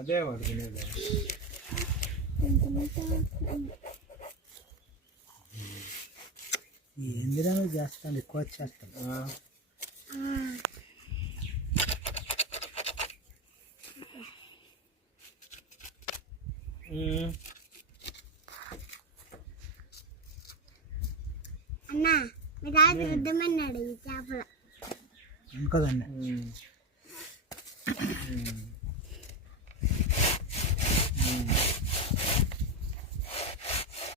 అదే వాడు తినేది. ఏందిరా నువ్వు చేస్తాను ఎక్కువ వచ్చేస్తాను. అన్నా మీ తాత రుద్దమన్నాడు ఈ చేపలు కదండి.